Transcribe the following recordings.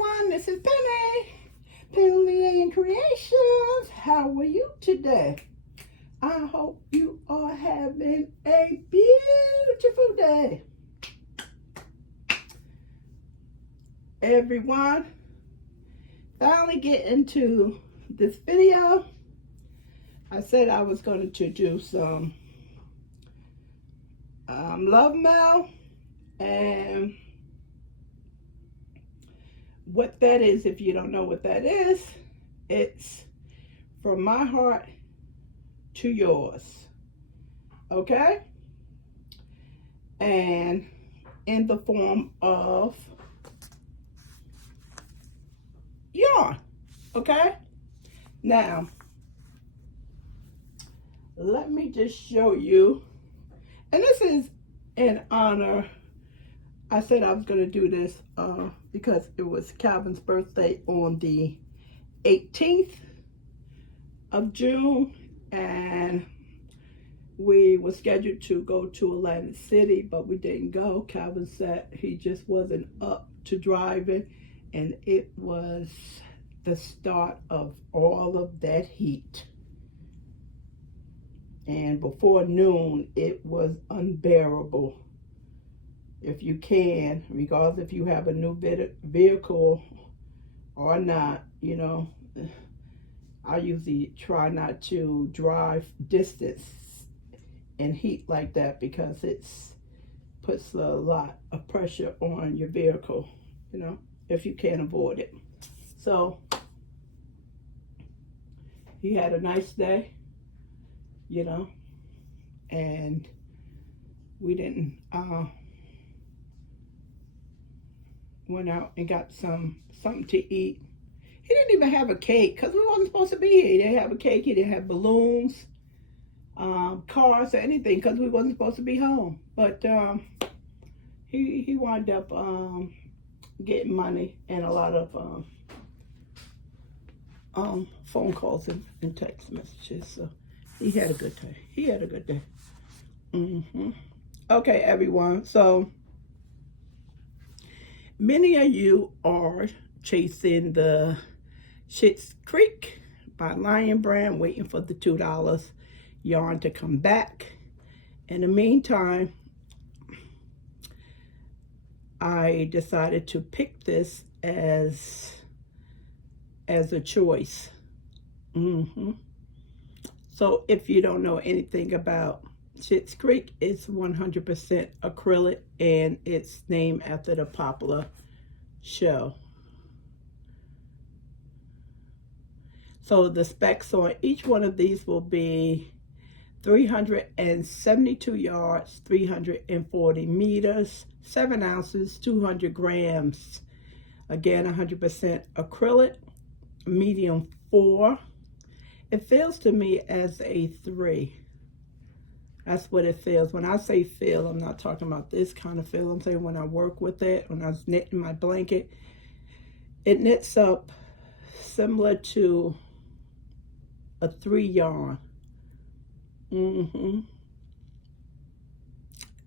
everyone, this is Penley-Ann Creations. How are you today? I hope you are having a beautiful day. Everyone, finally getting to this video. I said I was going to do some love mail, and what that is, if you don't know what that is, it's from my heart to yours, okay? And in the form of yarn, okay? Now, let me just show you, and this is in honor. I said I was going to do this because it was Calvin's birthday on the 18th of June, and we were scheduled to go to Atlantic City, but we didn't go. Calvin said he just wasn't up to driving, and it was the start of all of that heat. And before noon, it was unbearable. If you can, regardless if you have a new vehicle or not, you know, I usually try not to drive distance in heat like that because it's puts a lot of pressure on your vehicle, you know, if you can't avoid it. So he had a nice day, you know, and we didn't went out and got something to eat. He didn't even have a cake because we wasn't supposed to be here. He didn't have a cake. He didn't have balloons, cars, or anything because we wasn't supposed to be home. But he wound up getting money and a lot of phone calls and text messages. So he had a good day. He had a good day. Okay, everyone. So many of you are chasing the Schitt's Creek by Lion Brand, waiting for the $2 yarn to come back. In the meantime, I decided to pick this as a choice. So if you don't know anything about Schitt's Creek, it's 100% acrylic, and it's named after the popular show. So the specs on each one of these will be 372 yards, 340 meters, 7 ounces, 200 grams. Again, 100% acrylic, medium 4. It feels to me as a 3. That's what it feels. When I say feel, I'm not talking about this kind of feel. I'm saying when I work with it, when I was knitting my blanket, it knits up similar to a 3 yarn.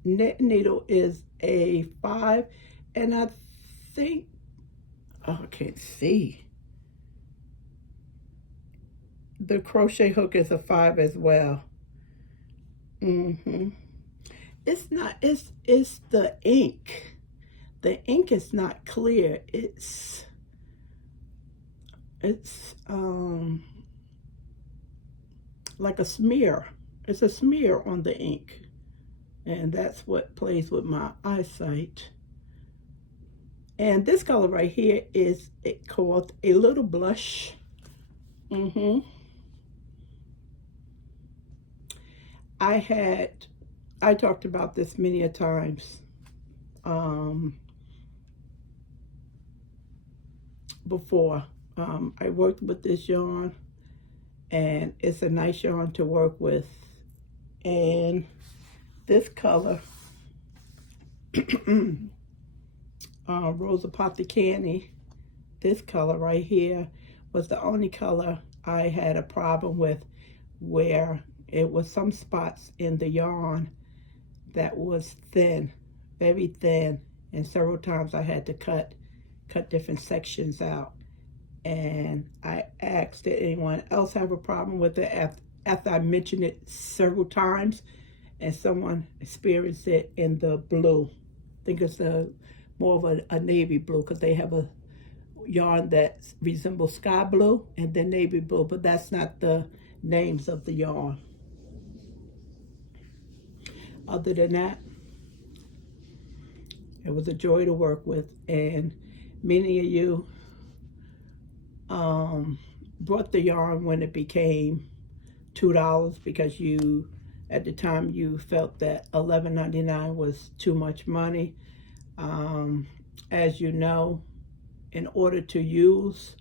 Knit needle is a 5, and I think, oh, I can't see. The crochet hook is a 5 as well. It's not, it's the ink. The ink is not clear. It's like a smear. It's a smear on the ink. And that's what plays with my eyesight. And this color right here is called a little blush. I talked about this many a times before. I worked with this yarn, and it's a nice yarn to work with. And this color, Rose Apothecary, this color right here was the only color I had a problem with, where it was some spots in the yarn that was thin, very thin, and several times I had to cut cut different sections out. And I asked, did anyone else have a problem with it after I mentioned it several times, and someone experienced it in the blue. I think it's more of a navy blue, because they have a yarn that resembles sky blue and then navy blue, but that's not the names of the yarn. Other than that, it was a joy to work with, and many of you bought the yarn when it became $2, because you, at the time, you felt that $11.99 was too much money. As you know, in order to use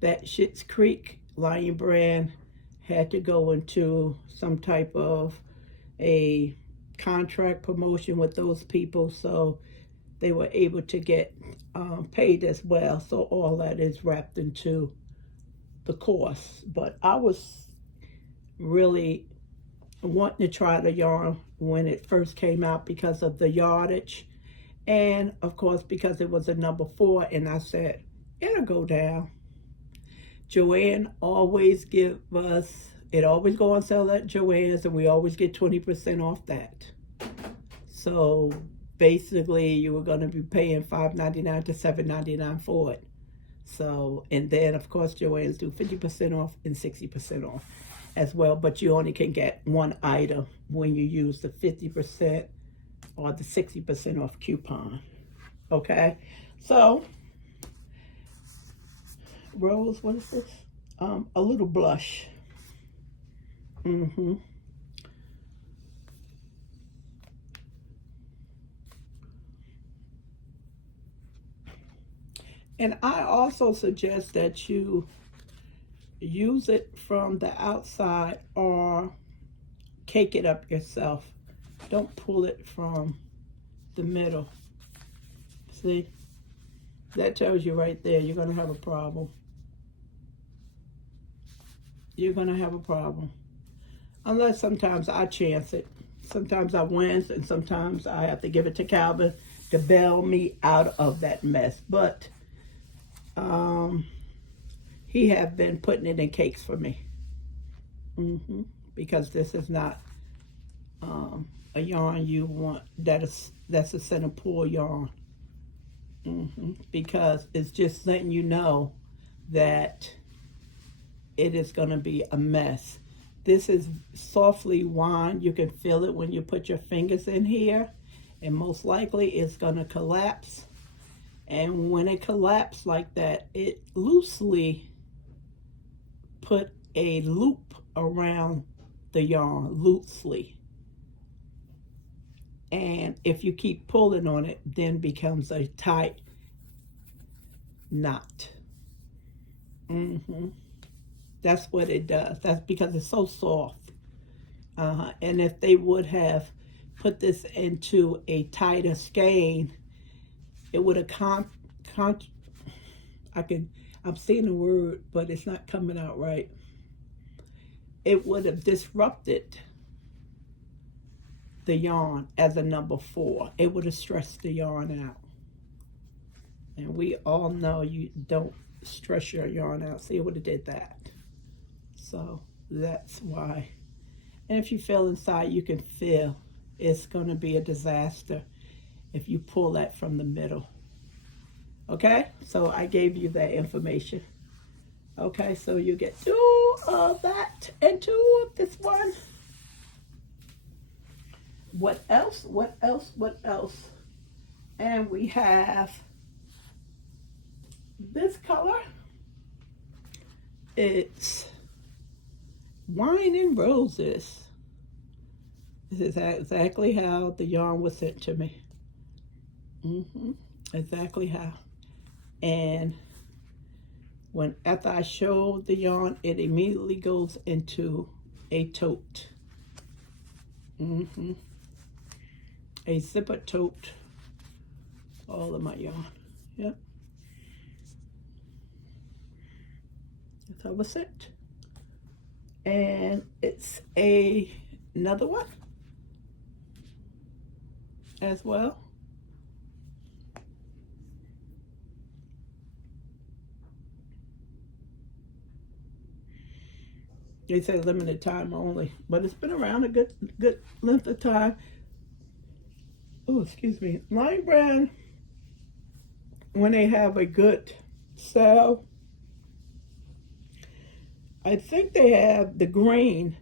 that Schitt's Creek Lion brand, had to go into some type of a contract promotion with those people, so they were able to get paid as well. So all that is wrapped into the cost. But I was really wanting to try the yarn when it first came out because of the yardage, and of course because it was a number 4, and I said it'll go down. Joann always give us, it always go on sale at Joann's, and we always get 20% off that. So basically you were going to be paying $5.99 to $7.99 for it. So, and then of course Joann's do 50% off and 60% off as well, but you only can get one item when you use the 50% or the 60% off coupon. Okay, so Rose, what is this? A little blush. And I also suggest that you use it from the outside or cake it up yourself. Don't pull it from the middle. See? That tells you right there you're going to have a problem. You're going to have a problem. Unless sometimes I chance it. Sometimes I win, and sometimes I have to give it to Calvin to bail me out of that mess. But he have been putting it in cakes for me. Because this is not a yarn you want that's a center pull yarn. Because it's just letting you know that it is going to be a mess. This is softly wound. You can feel it when you put your fingers in here, and most likely it's going to collapse. And when it collapses like that, it loosely put a loop around the yarn, loosely. And if you keep pulling on it, then becomes a tight knot. That's what it does. That's because it's so soft. And if they would have put this into a tighter skein, it would have I'm saying the word, but it's not coming out right. It would have disrupted the yarn as a number 4. It would have stressed the yarn out. And we all know you don't stress your yarn out. See, it would have did that. So that's why. And if you feel inside, you can feel it's going to be a disaster if you pull that from the middle. Okay, so I gave you that information. Okay, so you get 2 of that and 2 of this one. What else? What else? What else? And we have this color. It's Wine and Roses. This is exactly how the yarn was sent to me. Exactly how. And after I showed the yarn, it immediately goes into a tote. A zipper tote. All of my yarn. Yep. That's how it was sent. And it's another one as well. They say limited time only, but it's been around a good length of time. Oh, excuse me. Lion Brand, when they have a good sale, I think they have the green.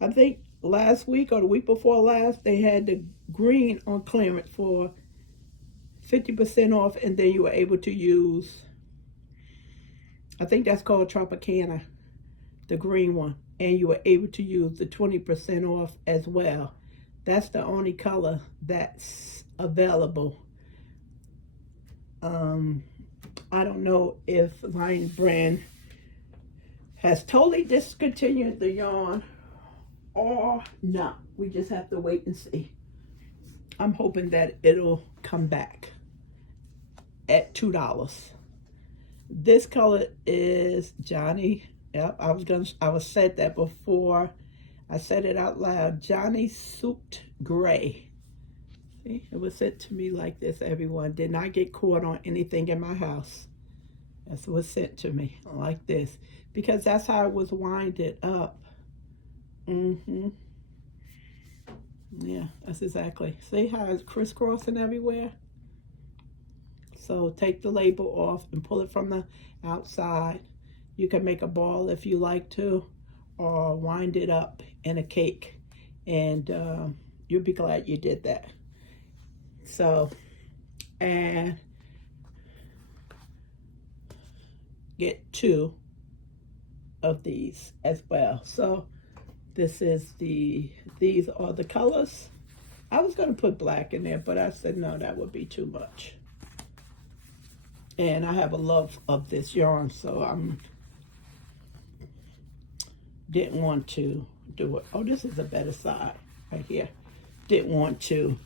I think last week or the week before last, they had the green on clearance for 50% off, and then you were able to use, I think that's called Tropicana, the green one, and you were able to use the 20% off as well. That's the only color that's available. I don't know if Lion Brand has totally discontinued the yarn or not. We just have to wait and see. I'm hoping that it'll come back at $2. This color is Johnny. Yep, I was said that before. I said it out loud. Johnny Soot Gray. See, it was sent to me like this, everyone. Did not get caught on anything in my house. That's what was sent to me, like this. Because that's how it was winded up. Yeah, that's exactly. See how it's crisscrossing everywhere? So take the label off and pull it from the outside. You can make a ball if you like to, or wind it up in a cake. And you'll be glad you did that. So, and get 2 of these as well. So this is these are the colors. I was going to put black in there, but I said no, that would be too much. And I have a love of this yarn, so didn't want to do it. Oh, this is a better side right here. Didn't want to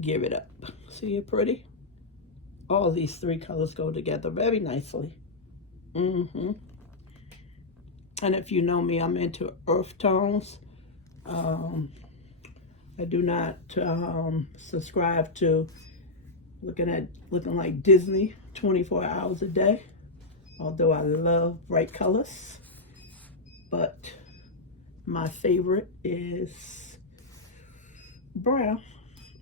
give it up. See it pretty? All these 3 colors go together very nicely. And if you know me, I'm into earth tones. I do not subscribe to looking like Disney 24 hours a day. Although I love bright colors, but my favorite is brown.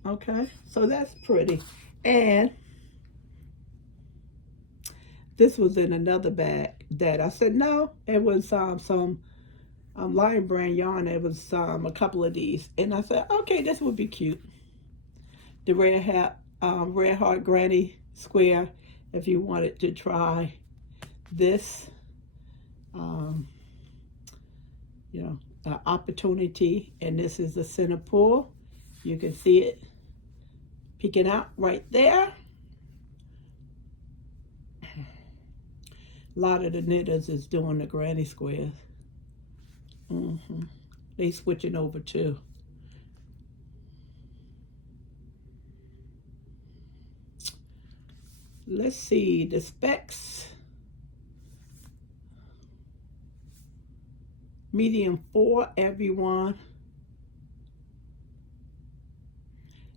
Okay, so that's pretty. And this was in another bag that I said no. It was some Lion Brand yarn. It was a couple of these, and I said okay, this would be cute. The Red Heart Granny Square. If you wanted to try this, opportunity, and this is the center pull. You can see it peeking out right there. A lot of the knitters is doing the granny squares. They switching over too. Let's see the specs. Medium 4, everyone.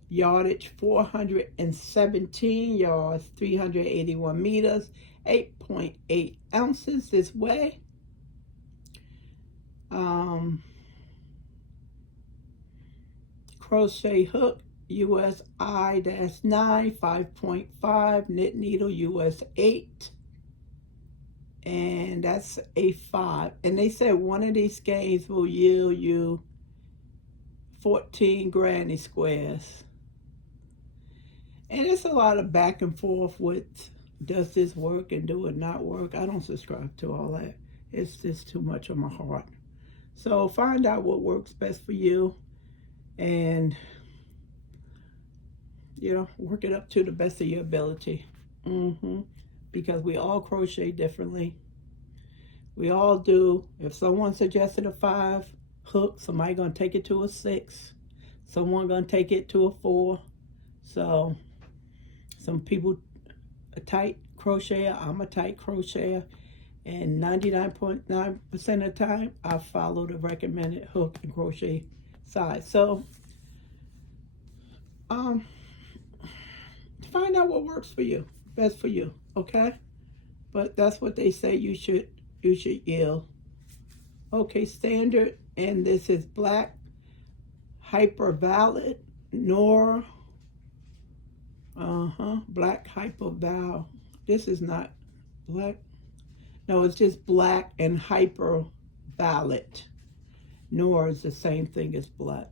Yardage 417 yards, 381 meters, 8.8 ounces this way. Crochet hook US I-9, 5.5, knit needle US 8. And that's a 5. And they said one of these skeins will yield you 14 granny squares. And it's a lot of back and forth with, does this work and do it not work? I don't subscribe to all that. It's just too much on my heart. So find out what works best for you, and work it up to the best of your ability. Because we all crochet differently. We all do. If someone suggested a 5 hook, somebody gonna take it to a 6. Someone gonna take it to a 4. So some people a tight crocheter, I'm a tight crocheter, and 99.9% of the time I follow the recommended hook and crochet size. So find out what works for you, best for you, okay? but that's what they say you should yield. Okay, standard, and this is black, hypervalid, nor, black hyperval. This is not black. No, it's just black and hypervalid. Nor is the same thing as black.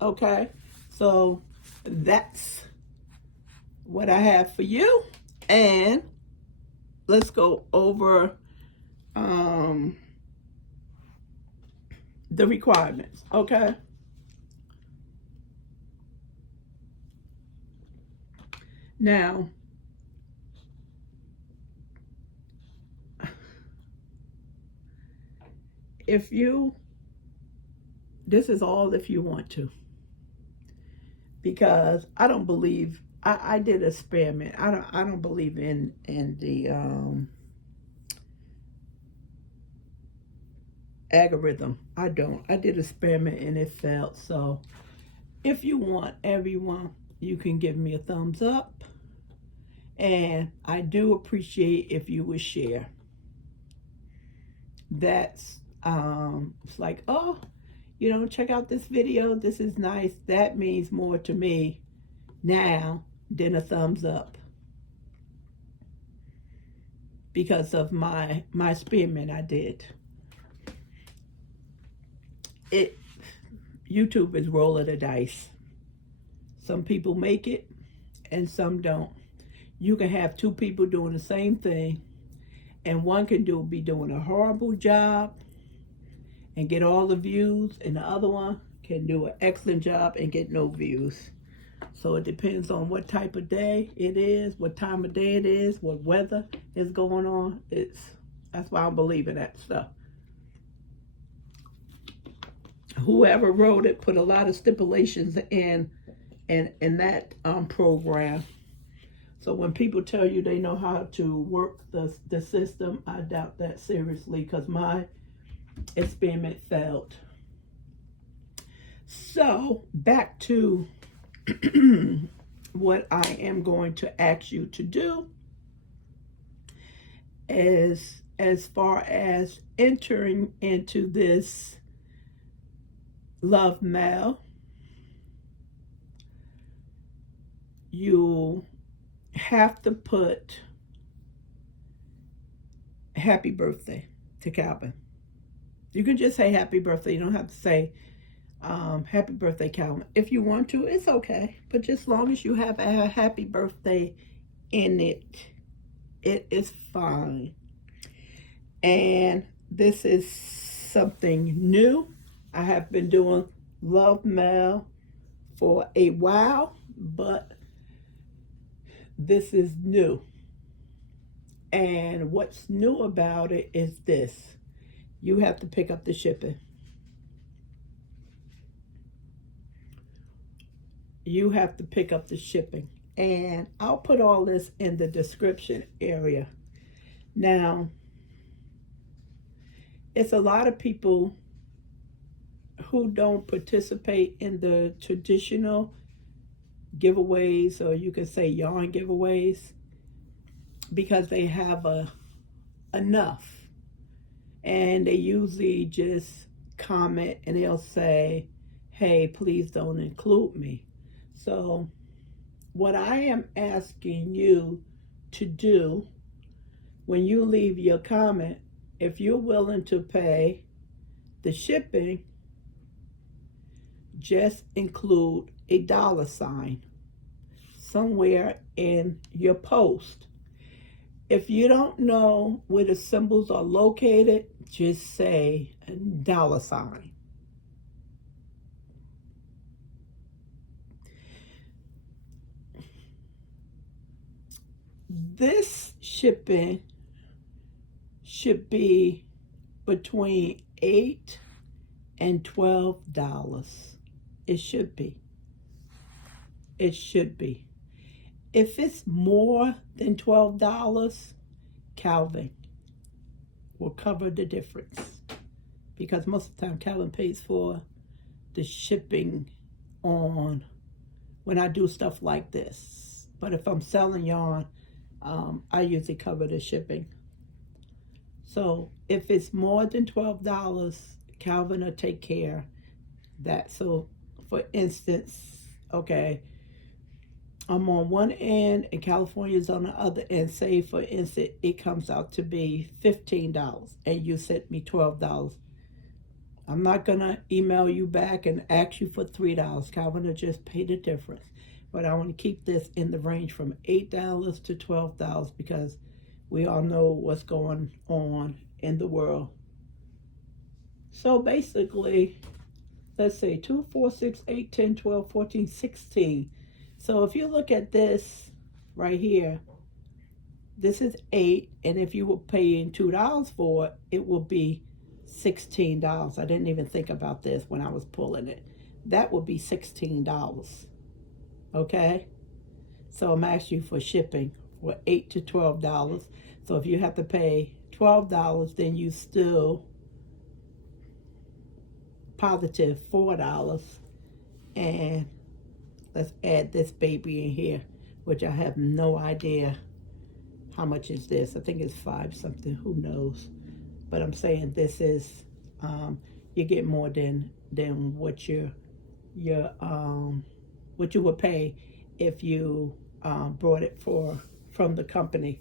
Okay, so that's what I have for you, and let's go over the requirements. Okay, now if you, this is all if you want to, because I don't believe, I did an experiment. I don't believe in the algorithm. I don't. I did an experiment and it failed. So if you want, everyone, you can give me a thumbs up, and I do appreciate if you would share. That's it's like, oh, you know, check out this video, this is nice. That means more to me now than a thumbs up, because of my experiment I did. YouTube is rolling the dice. Some people make it and some don't. You can have two people doing the same thing, and one can be doing a horrible job and get all the views, and the other one can do an excellent job and get no views. So it depends on what type of day it is, what time of day it is, what weather is going on. That's why I don't believe in that stuff. Whoever wrote it put a lot of stipulations in that program. So when people tell you they know how to work the system, I doubt that seriously, because my experiment failed. So back to what I am going to ask you to do is, as far as entering into this love mail, you have to put happy birthday to Calvin. You can just say happy birthday. You don't have to say happy birthday, Calvin. If you want to, it's okay. But just as long as you have a happy birthday in it, it is fine. And this is something new. I have been doing love mail for a while, but this is new. And what's new about it is this: you have to pick up the shipping. You have to pick up the shipping. And I'll put all this in the description area. Now, it's a lot of people who don't participate in the traditional giveaways, or you can say yarn giveaways, because they have enough. And they usually just comment and they'll say, hey, please don't include me. So what I am asking you to do when you leave your comment, if you're willing to pay the shipping, just include a $sign somewhere in your post. If you don't know where the symbols are located, just say a $sign. This shipping should be between $8 and $12. It should be. It should be. If it's more than $12, Calvin will cover the difference, because most of the time Calvin pays for the shipping on when I do stuff like this. But if I'm selling yarn, I usually cover the shipping. So if it's more than $12, Calvin will take care of that. So for instance, okay, I'm on one end and California's on the other end. Say for instance, it comes out to be $15 and you sent me $12. I'm not gonna email you back and ask you for $3. Calvin will just pay the difference. But I want to keep this in the range from $8 to $12 because we all know what's going on in the world. So basically, let's say 2, 4, 6, 8, 10, 12, 14, 16. So if you look at this right here, this is 8, and if you were paying $2 for it, it will be $16. I didn't even think about this when I was pulling it. That would be $16. Okay? So I'm asking you for shipping for $8 to $12. So if you have to pay $12, then you still positive $4. And let's add this baby in here, which I have no idea how much is this. I think it's 5 something, who knows. But I'm saying this is, you get more than what what you would pay if you brought it from the company,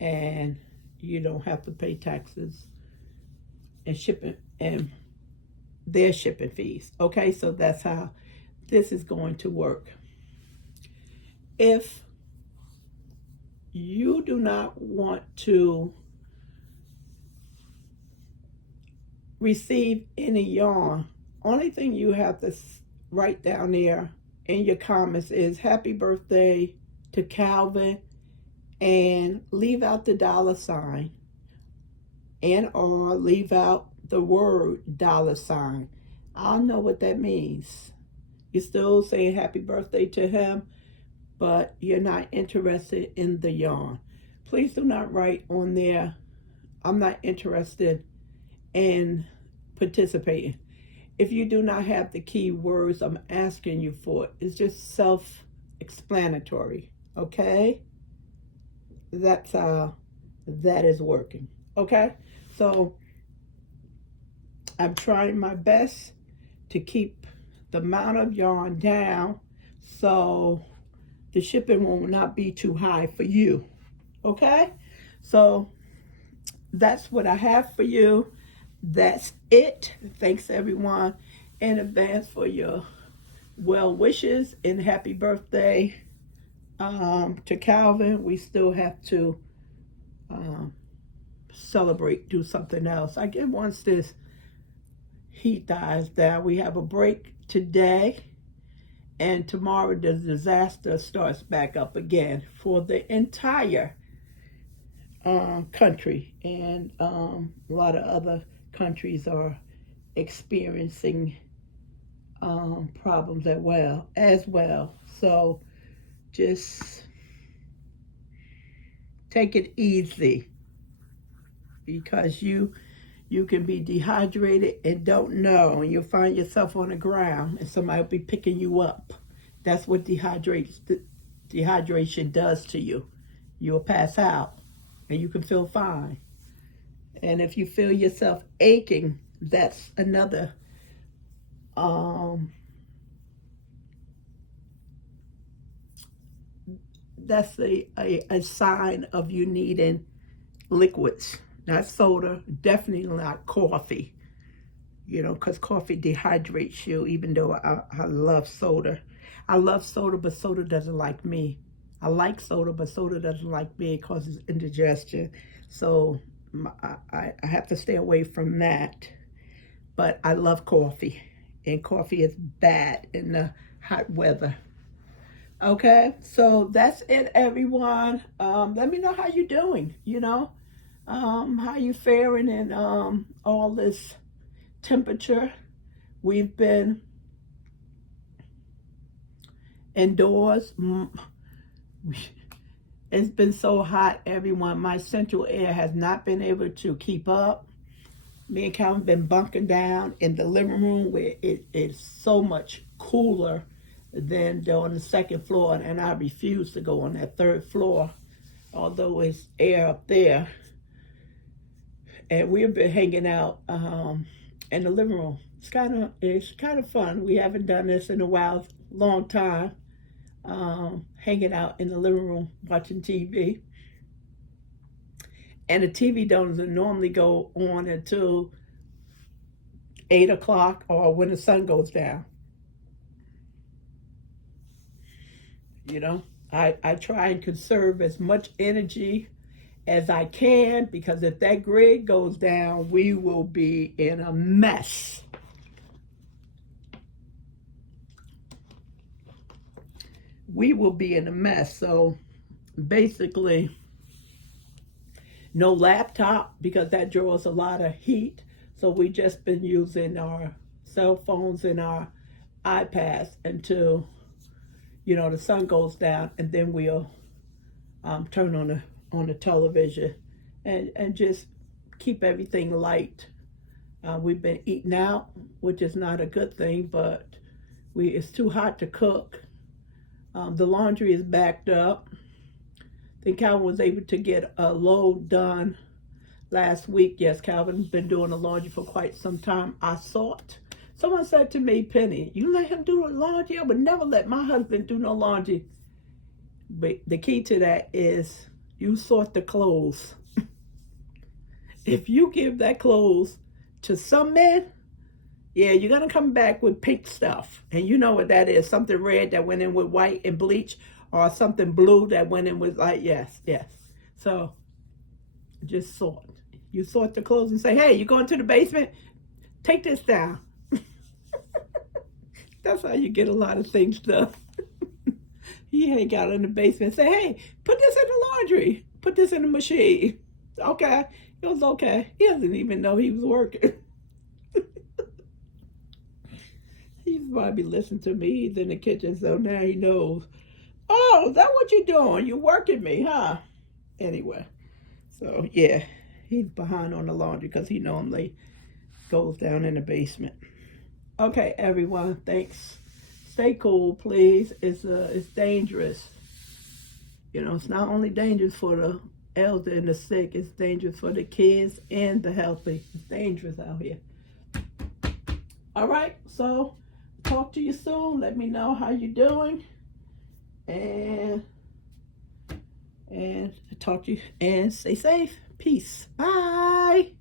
and you don't have to pay taxes and shipping and their shipping fees. Okay, so that's how this is going to work. If you do not want to receive any yarn, only thing you have to write down there in your comments is happy birthday to Calvin, and leave out the $, and or leave out the word $. I don't know what that means. You're still saying happy birthday to him, but you're not interested in the yarn. Please do not write on there, I'm not interested in participating. If you do not have the key words I'm asking you for, it's just self-explanatory, okay? That's how that is working, okay? So I'm trying my best to keep the amount of yarn down so the shipping will not be too high for you, okay? So that's what I have for you. That's it. Thanks everyone in advance for your well wishes and happy birthday to Calvin. We still have to celebrate, do something else. I guess once this heat dies down, we have a break today, and tomorrow the disaster starts back up again for the entire country, and a lot of other countries are experiencing problems as well. So just take it easy, because you can be dehydrated and don't know, and you'll find yourself on the ground and somebody will be picking you up. That's what dehydration does to you. You'll pass out and you can feel fine. And if you feel yourself aching, that's another that's a sign of you needing liquids, not soda, definitely not coffee, because coffee dehydrates you, even though I love soda. I love soda, but soda doesn't like me. I like soda, but soda doesn't like me. It causes indigestion. So I have to stay away from that. But I love coffee, and coffee is bad in the hot weather. Okay, so that's it, everyone. Let me know how you're doing, how you faring in all this temperature. We've been indoors. It's been so hot, everyone. My central air has not been able to keep up. Me and Calvin been bunking down in the living room, where it is so much cooler than on the second floor, and I refuse to go on that third floor although it's air up there. And we've been hanging out in the living room. It's kind of fun. We haven't done this in a while, long time. Hanging out in the living room watching TV. And the TV doesn't normally go on until 8 o'clock or when the sun goes down. You know, I try and conserve as much energy as I can, because if that grid goes down, we will be in a mess. We will be in a mess. So basically, no laptop, because that draws a lot of heat. So we just been using our cell phones and our iPads until, you know, the sun goes down, and then we'll turn on the television and just keep everything light. We've been eating out, which is not a good thing, but it's too hot to cook. The laundry is backed up. I think Calvin was able to get a load done last week. Yes, Calvin's been doing the laundry for quite some time. I saw it. Someone said to me, Penny, you let him do the laundry? I would never let my husband do no laundry. But the key to that is you sort the clothes. If you give that clothes to some men, yeah, you're going to come back with pink stuff. And you know what that is. Something red that went in with white and bleach, or something blue that went in with light. Yes. So just sort. You sort the clothes and say, hey, you going to the basement? Take this down. That's how you get a lot of things done. He hang out in the basement and say, hey, put this in the laundry. Put this in the machine. Okay. It was okay. He doesn't even know he was working. He's probably listening to me. He's in the kitchen, so now he knows. Oh, is that what you're doing? You're working me, huh? Anyway, so yeah, he's behind on the laundry because he normally goes down in the basement. Okay, everyone, thanks. Stay cool, please. It's dangerous. You know, it's not only dangerous for the elder and the sick, it's dangerous for the kids and the healthy. It's dangerous out here. All right, so talk to you soon. Let me know how you're doing. And talk to you, and stay safe. Peace. Bye.